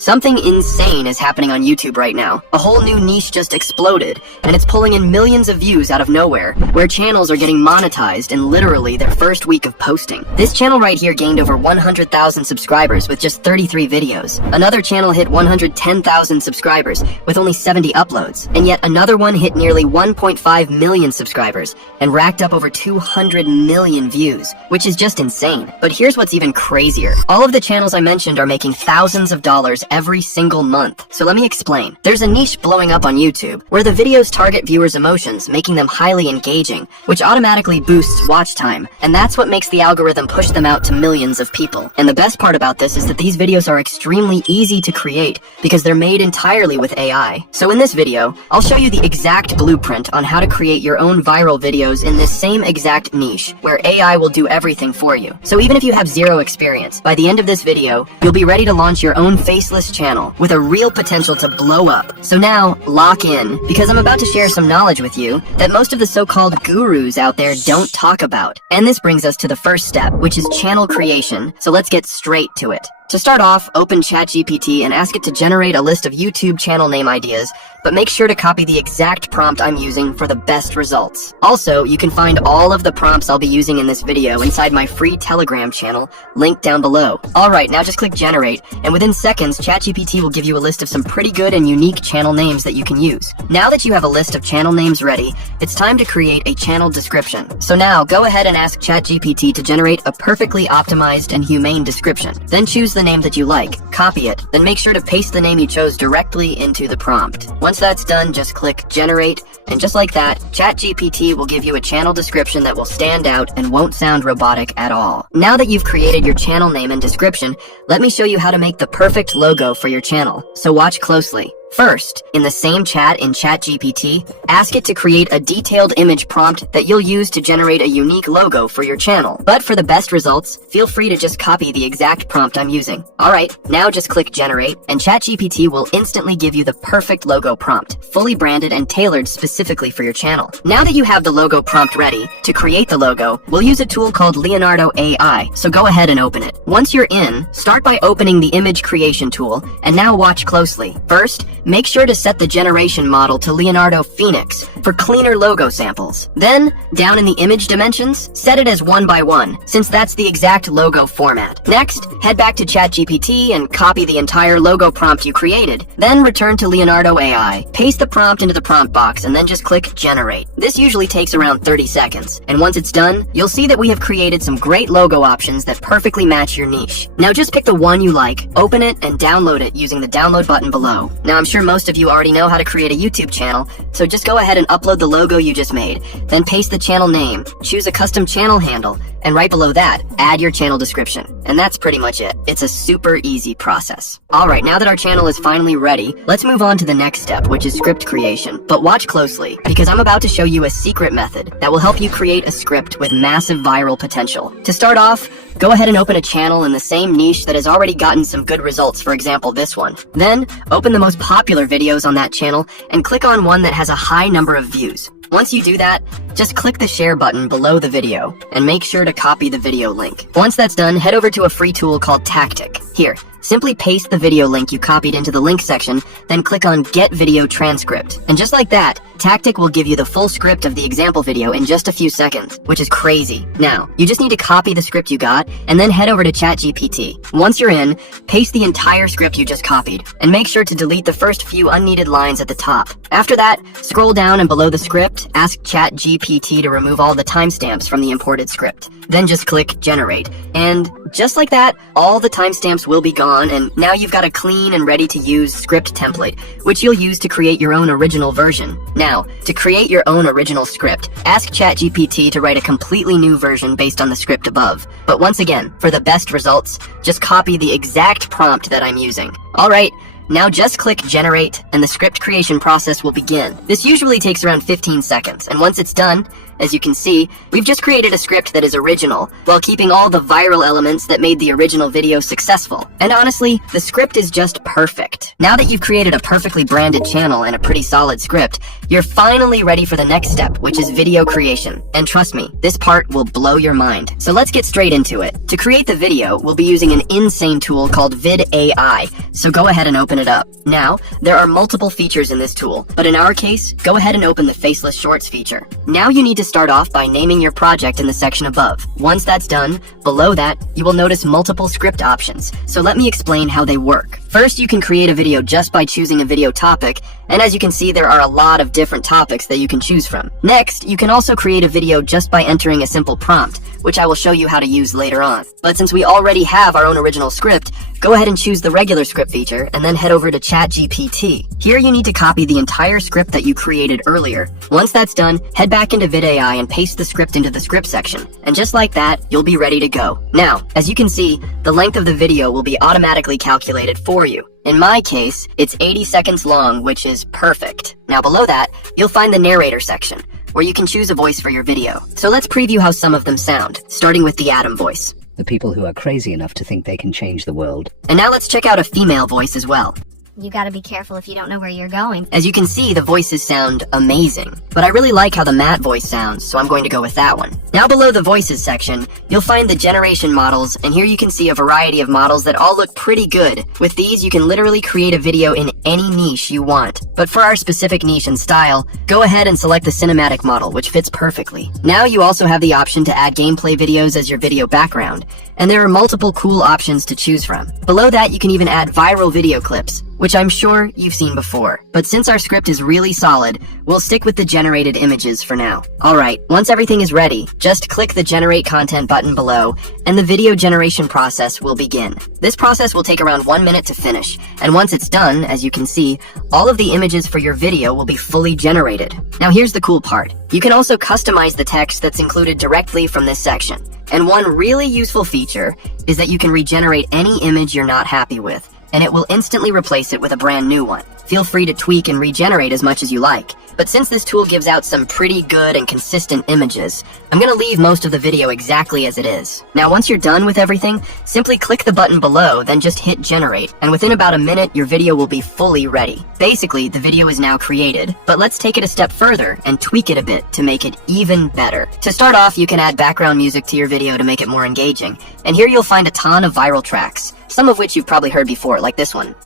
Something insane is happening on YouTube right now. A whole new niche just exploded, and it's pulling in millions of views out of nowhere, where channels are getting monetized in literally their first week of posting. This channel right here gained over 100,000 subscribers with just 33 videos. Another channel hit 110,000 subscribers with only 70 uploads. And yet another one hit nearly 1.5 million subscribers and racked up over 200 million views, which is just insane. But here's what's even crazier. All of the channels I mentioned are making thousands of dollars every single month. So let me explain. There's a niche blowing up on YouTube where the videos target viewers' emotions, making them highly engaging, which automatically boosts watch time. And that's what makes the algorithm push them out to millions of people. And the best part about this is that these videos are extremely easy to create because they're made entirely with AI. So in this video, I'll show you the exact blueprint on how to create your own viral videos in this same exact niche where AI will do everything for you. So even if you have zero experience, by the end of this video, you'll be ready to launch your own faceless channel with a real potential to blow up. So now, lock in, because I'm about to share some knowledge with you that most of the so-called gurus out there don't talk about. And this brings us to the first step, which is channel creation. So let's get straight to it. To start off, open ChatGPT and ask it to generate a list of YouTube channel name ideas, but make sure to copy the exact prompt I'm using for the best results. Also, you can find all of the prompts I'll be using in this video inside my free Telegram channel, linked down below. Alright, now just click generate, and within seconds, ChatGPT will give you a list of some pretty good and unique channel names that you can use. Now that you have a list of channel names ready, it's time to create a channel description. So now, go ahead and ask ChatGPT to generate a perfectly optimized and humane description. Then choose the name that you like, copy it, then make sure to paste the name you chose directly into the prompt. Once that's done, just click generate, and just like that, ChatGPT will give you a channel description that will stand out and won't sound robotic at all. Now that you've created your channel name and description, let me show you how to make the perfect logo for your channel. So watch closely. First, in the same chat in ChatGPT, ask it to create a detailed image prompt that you'll use to generate a unique logo for your channel. But for the best results, feel free to just copy the exact prompt I'm using. Alright, now just click generate, and ChatGPT will instantly give you the perfect logo prompt, fully branded and tailored specifically for your channel. Now that you have the logo prompt ready, to create the logo, we'll use a tool called Leonardo AI, so go ahead and open it. Once you're in, start by opening the image creation tool, and now watch closely. First, make sure to set the generation model to Leonardo Phoenix for cleaner logo samples. Then, down in the image dimensions, set it as 1 by 1, since that's the exact logo format. Next, head back to ChatGPT and copy the entire logo prompt you created. Then return to Leonardo AI, paste the prompt into the prompt box, and then just click generate. This usually takes around 30 seconds, and once it's done, you'll see that we have created some great logo options that perfectly match your niche. Now just pick the one you like, open it, and download it using the download button below. Now I'm sure most of you already know how to create a YouTube channel, so just go ahead and upload the logo you just made, then paste the channel name, choose a custom channel handle, and right below that, add your channel description. And that's pretty much it. It's a super easy process. Alright, now that our channel is finally ready, let's move on to the next step, which is script creation. But watch closely, because I'm about to show you a secret method that will help you create a script with massive viral potential. To start off, go ahead and open a channel in the same niche that has already gotten some good results, for example this one. Then, open the most popular videos on that channel and click on one that has a high number of views. Once you do that, just click the share button below the video and make sure to copy the video link. Once that's done, head over to a free tool called Tactic. Here, simply paste the video link you copied into the link section, then click on Get Video Transcript. And just like that, Tactic will give you the full script of the example video in just a few seconds, which is crazy. Now, you just need to copy the script you got, and then head over to ChatGPT. Once you're in, paste the entire script you just copied, and make sure to delete the first few unneeded lines at the top. After that, scroll down and below the script, ask ChatGPT to remove all the timestamps from the imported script. Then just click Generate. And just like that, all the timestamps will be gone, and now you've got a clean and ready-to-use script template, which you'll use to create your own original version. Now, to create your own original script, ask ChatGPT to write a completely new version based on the script above. But once again, for the best results, just copy the exact prompt that I'm using. Alright, now just click generate and the script creation process will begin. This usually takes around 15 seconds, and once it's done, As you can see, we've just created a script that is original, while keeping all the viral elements that made the original video successful. And honestly, the script is just perfect. Now that you've created a perfectly branded channel and a pretty solid script, you're finally ready for the next step, which is video creation. And trust me, this part will blow your mind. So let's get straight into it. To create the video, we'll be using an insane tool called VidAI, so go ahead and open it up. Now, there are multiple features in this tool, but in our case, go ahead and open the Faceless Shorts feature. Now you need to start off by naming your project in the section above. Once that's done, below that, you will notice multiple script options. So let me explain how they work. First, you can create a video just by choosing a video topic, and as you can see, there are a lot of different topics that you can choose from. Next, you can also create a video just by entering a simple prompt, which I will show you how to use later on. But since we already have our own original script, go ahead and choose the regular script feature and then head over to ChatGPT. Here you need to copy the entire script that you created earlier. Once that's done, head back into VidAI and paste the script into the script section. And just like that, you'll be ready to go. Now, as you can see, the length of the video will be automatically calculated for you. In my case, it's 80 seconds long, which is perfect. Now below that, you'll find the narrator section, where you can choose a voice for your video. So let's preview how some of them sound, starting with the Adam voice. The people who are crazy enough to think they can change the world. And now let's check out a female voice as well. You gotta be careful if you don't know where you're going. As you can see, the voices sound amazing, but I really like how the Matt voice sounds, so I'm going to go with that one. Now below the voices section, you'll find the generation models, and here you can see a variety of models that all look pretty good. With these, you can literally create a video in any niche you want. But for our specific niche and style, go ahead and select the cinematic model, which fits perfectly. Now you also have the option to add gameplay videos as your video background, and there are multiple cool options to choose from. Below that, you can even add viral video clips, which I'm sure you've seen before. But since our script is really solid, we'll stick with the generated images for now. Alright, once everything is ready, just click the Generate Content button below, and the video generation process will begin. This process will take around 1 minute to finish, and once it's done, as you can see, all of the images for your video will be fully generated. Now here's the cool part. You can also customize the text that's included directly from this section. And one really useful feature is that you can regenerate any image you're not happy with, and it will instantly replace it with a brand new one. Feel free to tweak and regenerate as much as you like. But since this tool gives out some pretty good and consistent images, I'm gonna leave most of the video exactly as it is. Now once you're done with everything, simply click the button below, then just hit generate, and within about a minute, your video will be fully ready. Basically, the video is now created, but let's take it a step further and tweak it a bit to make it even better. To start off, you can add background music to your video to make it more engaging, and here you'll find a ton of viral tracks, some of which you've probably heard before, like this one.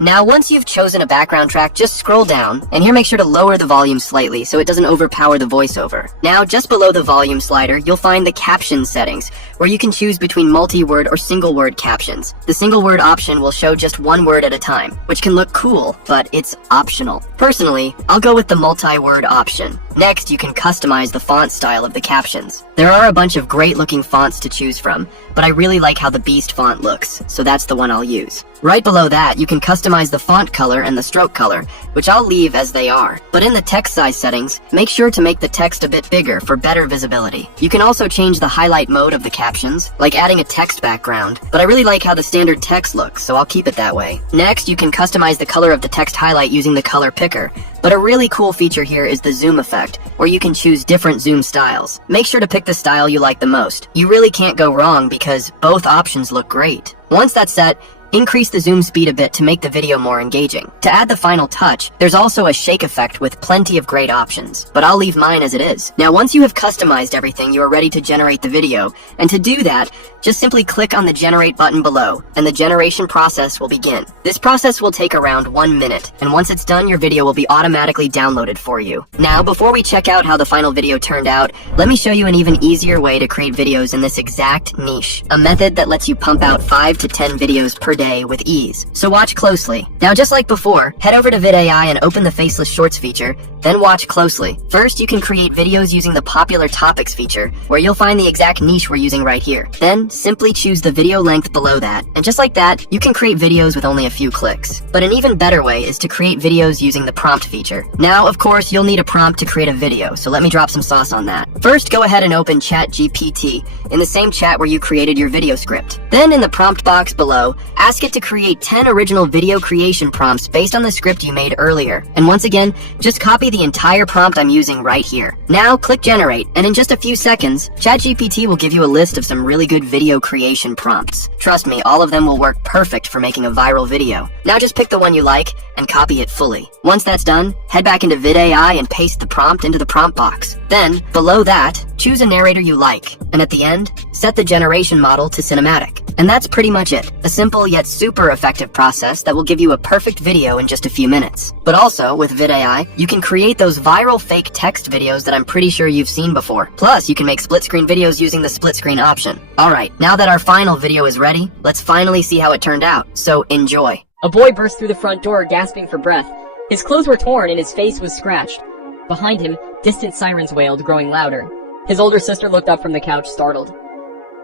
Now, once you've chosen a background track, just scroll down, and here make sure to lower the volume slightly so it doesn't overpower the voiceover. Now, just below the volume slider, you'll find the caption settings, where you can choose between multi-word or single-word captions. The single-word option will show just one word at a time, which can look cool, but it's optional. Personally, I'll go with the multi-word option. Next, you can customize the font style of the captions. There are a bunch of great-looking fonts to choose from, but I really like how the Beast font looks, so that's the one I'll use. Right below that, you can customize the font color and the stroke color, which I'll leave as they are. But in the text size settings, make sure to make the text a bit bigger for better visibility. You can also change the highlight mode of the captions, like adding a text background, but I really like how the standard text looks, so I'll keep it that way. Next, you can customize the color of the text highlight using the color picker, but a really cool feature here is the zoom effect, where you can choose different zoom styles. Make sure to pick the style you like the most. You really can't go wrong because both options look great. Once that's set, increase the zoom speed a bit to make the video more engaging. To add the final touch, there's also a shake effect with plenty of great options, but I'll leave mine as it is. Now, once you have customized everything, you are ready to generate the video, and to do that, just simply click on the generate button below, and the generation process will begin. This process will take around 1 minute, and once it's done, your video will be automatically downloaded for you. Now, before we check out how the final video turned out, let me show you an even easier way to create videos in this exact niche, a method that lets you pump out 5 to 10 videos per day with ease. So watch closely. Now, just like before, head over to VidAI and open the Faceless Shorts feature, then watch closely. First, you can create videos using the Popular Topics feature, where you'll find the exact niche we're using right here. Then, simply choose the video length below that, and just like that, you can create videos with only a few clicks. But an even better way is to create videos using the prompt feature. Now, of course, you'll need a prompt to create a video, so let me drop some sauce on that. First, go ahead and open ChatGPT in the same chat where you created your video script. Then, in the prompt box below, ask ask it to create 10 original video creation prompts based on the script you made earlier. And once again, just copy the entire prompt I'm using right here. Now, click generate, and in just a few seconds, ChatGPT will give you a list of some really good video creation prompts. Trust me, all of them will work perfect for making a viral video. Now just pick the one you like and copy it fully. Once that's done, head back into VidAI and paste the prompt into the prompt box. Then, below that, choose a narrator you like, and at the end, set the generation model to cinematic. And that's pretty much it. A simple yet super effective process that will give you a perfect video in just a few minutes. But also, with VidAI, you can create those viral fake text videos that I'm pretty sure you've seen before. Plus, you can make split screen videos using the split screen option. Alright, now that our final video is ready, let's finally see how it turned out. So enjoy. A boy burst through the front door, gasping for breath. His clothes were torn and his face was scratched. Behind him, distant sirens wailed, growing louder. His older sister looked up from the couch, startled.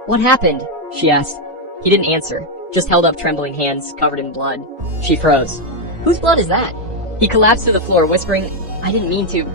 "What happened?" she asked. He didn't answer, just held up trembling hands, covered in blood. She froze. "Whose blood is that?" He collapsed to the floor, whispering, "I didn't mean to.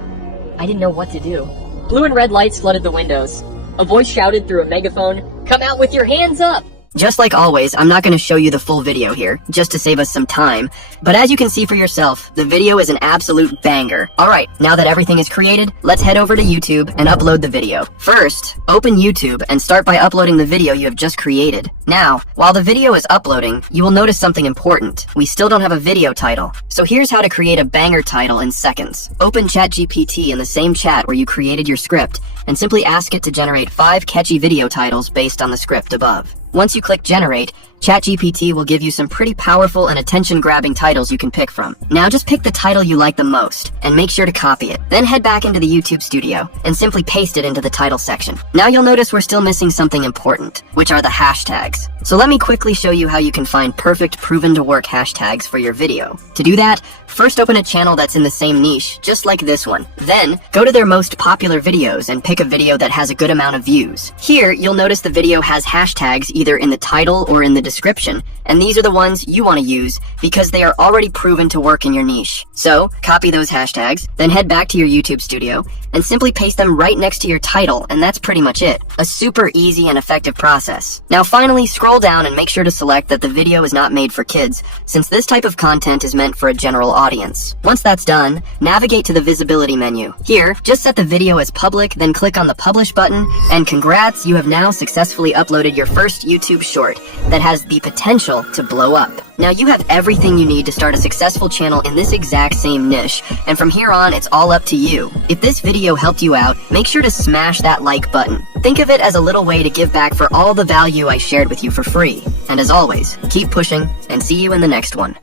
I didn't know what to do." Blue and red lights flooded the windows. A voice shouted through a megaphone, "Come out with your hands up!" Just like always, I'm not going to show you the full video here, just to save us some time. But as you can see for yourself, the video is an absolute banger. Alright, now that everything is created, let's head over to YouTube and upload the video. First, open YouTube and start by uploading the video you have just created. Now, while the video is uploading, you will notice something important. We still don't have a video title. So here's how to create a banger title in seconds. Open ChatGPT in the same chat where you created your script, and simply ask it to generate 5 catchy video titles based on the script above. Once you click generate, ChatGPT will give you some pretty powerful and attention-grabbing titles you can pick from. Now just pick the title you like the most, and make sure to copy it. Then head back into the YouTube studio, and simply paste it into the title section. Now you'll notice we're still missing something important, which are the hashtags. So let me quickly show you how you can find perfect, proven-to-work hashtags for your video. To do that, first open a channel that's in the same niche, just like this one. Then, go to their most popular videos and pick a video that has a good amount of views. Here, you'll notice the video has hashtags either in the title or in the description, and these are the ones you want to use because they are already proven to work in your niche. So, copy those hashtags, then head back to your YouTube studio, and simply paste them right next to your title, and that's pretty much it. A super easy and effective process. Now finally, scroll down and make sure to select that the video is not made for kids, since this type of content is meant for a general audience. Once that's done, navigate to the visibility menu. Here, just set the video as public, then click on the publish button, and congrats, you have now successfully uploaded your first YouTube short that has the potential to blow up. Now you have everything you need to start a successful channel in this exact same niche, and from here on, it's all up to you. If this video helped you out, make sure to smash that like button. Think of it as a little way to give back for all the value I shared with you for free. And as always, keep pushing, and see you in the next one.